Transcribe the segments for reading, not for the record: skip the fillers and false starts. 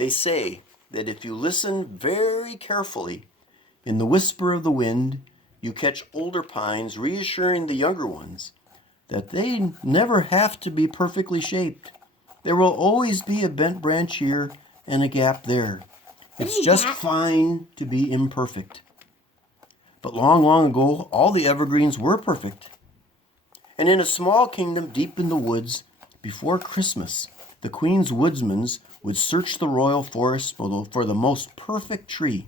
They say that if you listen very carefully, in the whisper of the wind, you catch older pines reassuring the younger ones that they never have to be perfectly shaped. There will always be a bent branch here and a gap there. It's just fine to be imperfect. But long, long ago, all the evergreens were perfect. And in a small kingdom deep in the woods, before Christmas, the Queen's woodsmen would search the royal forest for the most perfect tree,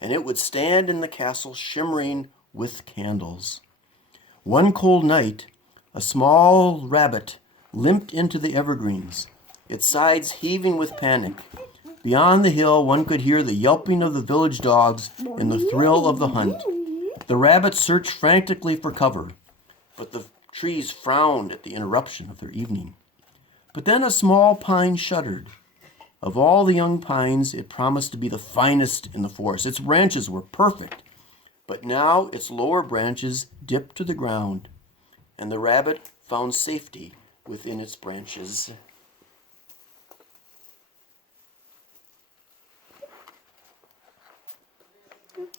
and it would stand in the castle shimmering with candles. One cold night, a small rabbit limped into the evergreens, its sides heaving with panic. Beyond the hill, one could hear the yelping of the village dogs and the thrill of the hunt. The rabbit searched frantically for cover, but the trees frowned at the interruption of their evening. But then a small pine shuddered. Of all the young pines, it promised to be the finest in the forest. Its branches were perfect, but now its lower branches dipped to the ground, and the rabbit found safety within its branches.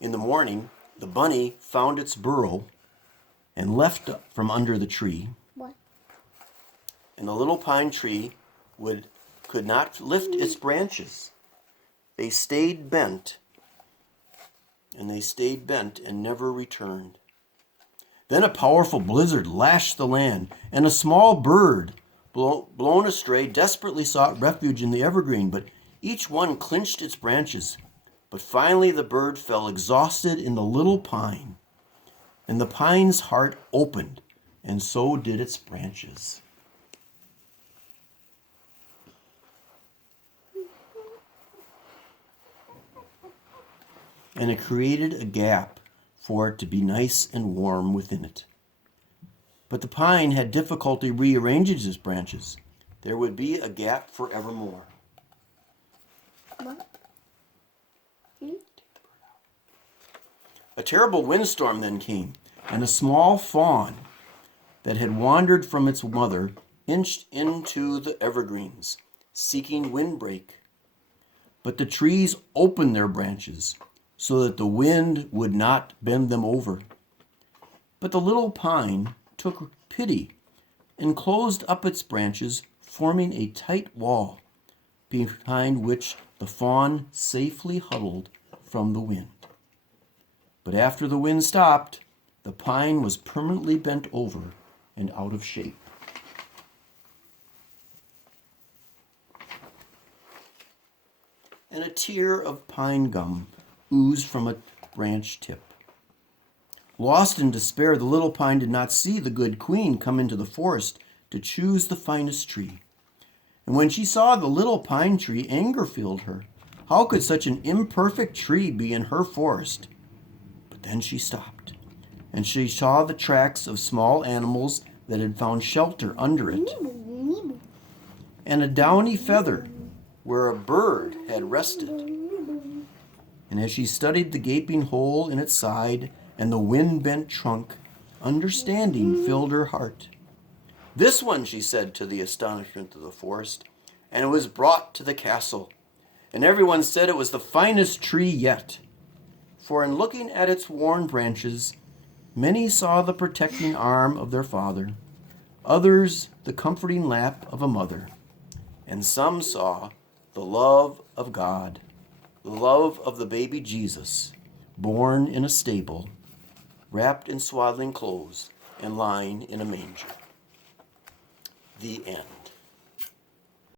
In the morning, the bunny found its burrow and left from under the tree. What? And the little pine tree could not lift its branches. They stayed bent, and never returned. Then a powerful blizzard lashed the land, and a small bird, blown astray, desperately sought refuge in the evergreen, but each one clinched its branches. But finally the bird fell exhausted in the little pine, and the pine's heart opened, and so did its branches. And it created a gap for it to be nice and warm within it. But the pine had difficulty rearranging its branches. There would be a gap forevermore. What? A terrible windstorm then came, and a small fawn that had wandered from its mother inched into the evergreens, seeking windbreak. But the trees opened their branches so that the wind would not bend them over. But the little pine took pity and closed up its branches, forming a tight wall behind which the fawn safely huddled from the wind. But after the wind stopped, the pine was permanently bent over and out of shape. And a tear of pine gum oozed from a branch tip. Lost in despair, the little pine did not see the good queen come into the forest to choose the finest tree. And when she saw the little pine tree, anger filled her. How could such an imperfect tree be in her forest? But then she stopped, and she saw the tracks of small animals that had found shelter under it, and a downy feather where a bird had rested. And as she studied the gaping hole in its side and the wind-bent trunk, understanding filled her heart. This one, she said to the astonishment of the forest, and it was brought to the castle. And everyone said it was the finest tree yet. For in looking at its worn branches, many saw the protecting arm of their father, others the comforting lap of a mother, and some saw the love of God, the love of the baby Jesus, born in a stable, wrapped in swaddling clothes, and lying in a manger. The end.